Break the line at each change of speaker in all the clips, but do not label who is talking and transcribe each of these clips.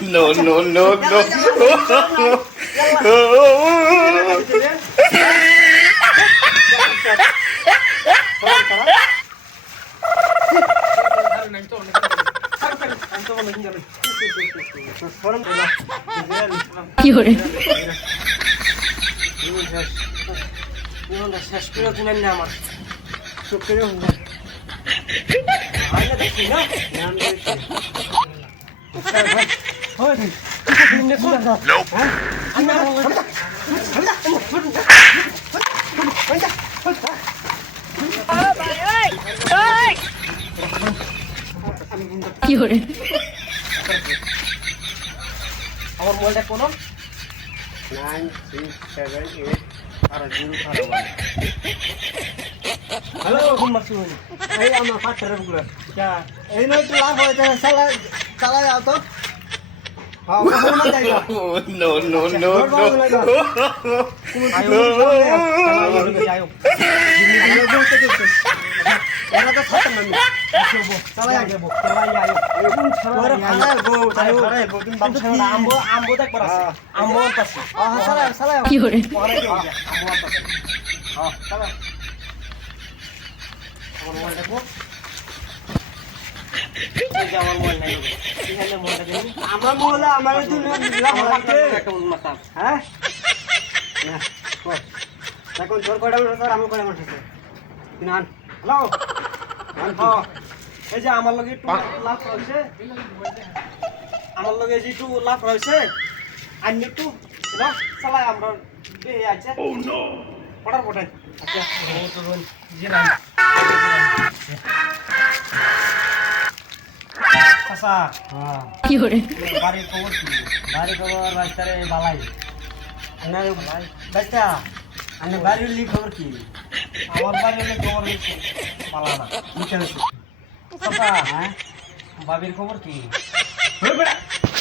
no, no, no, no.
কি hore
শেষ করে দিলেন না আমার। চোখ করে আইনা দেখি না।
কি hore
আমার মোবাইলটা কোনো? হ্যালো কোন মাসি এই আমার পাঁচটারগুলো এই নয় তো লাভ হয় চালা চালা আয়ো এরা তো।
কি
চালাই আমার মোবাইল দেখো এই যে আমার মোবাইল আমার হ্যাঁ? এখন তোর কয়টা মিনিট তোর আমার কয়টা মিনিট আছে? কিনান হ্যালো? হ্যাঁ এই যে আমার লগে একটু লাভ রয়েছে আমার লগে যে একটু লাভ রয়েছে আইন একটু না চালাই আমরা বেহে আছে ও নো পড়ার পড়াই আচ্ছা ও তো জিরান আচ্ছা হ্যাঁ।
কি hore
বাড়ির খবর কি? বাড়ির খবর রাস্তারে বালাই। বাচ্চা আপনার বাড়ির লি খবর কি? আমার বাড়ির খবর হচ্ছে পালা না লিখে হচ্ছে। চাচা হ্যাঁ? বাবির খবর কি?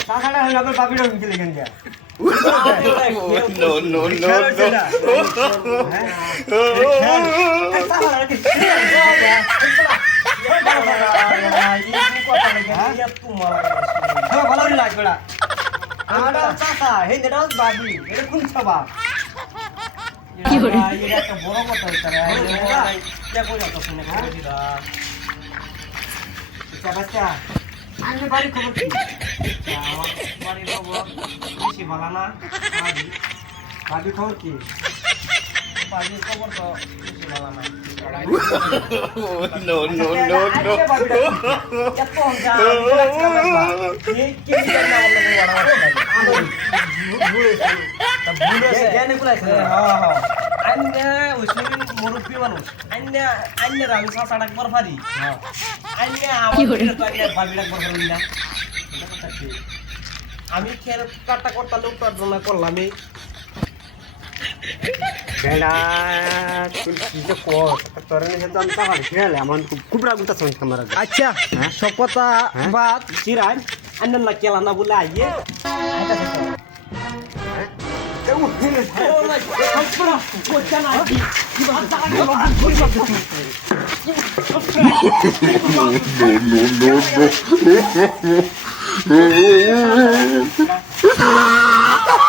চাচাটা হলে আপনার বাবিরও লিখে লিখেন দিয়া
no, no, no,
কি hore
আমি বাড়ি খবর কি আমার বাড়ির খবর বেশি ভালো না বাড়ি খবর কি বাড়ির খবর তো বেশি ভালো না
no, no, no, no.
মুরব্বী মানুষ আন্য আন্য আমি সাত একবার পারি আন্য
করে?
ভাবি একবার পারি না আমি খের কাটা করতাম উপার্জন করলাম এই।
বেড়া তুই কি যে কর? তোর নিচে তো আমি টাকা খেলে আমার খুব রাগ উঠা আমার
আচ্ছা সব কথা
হ্যাঁ?
বাদ চিরান আন্ন না কেলা না বলে আইয়ে।
no, no, no.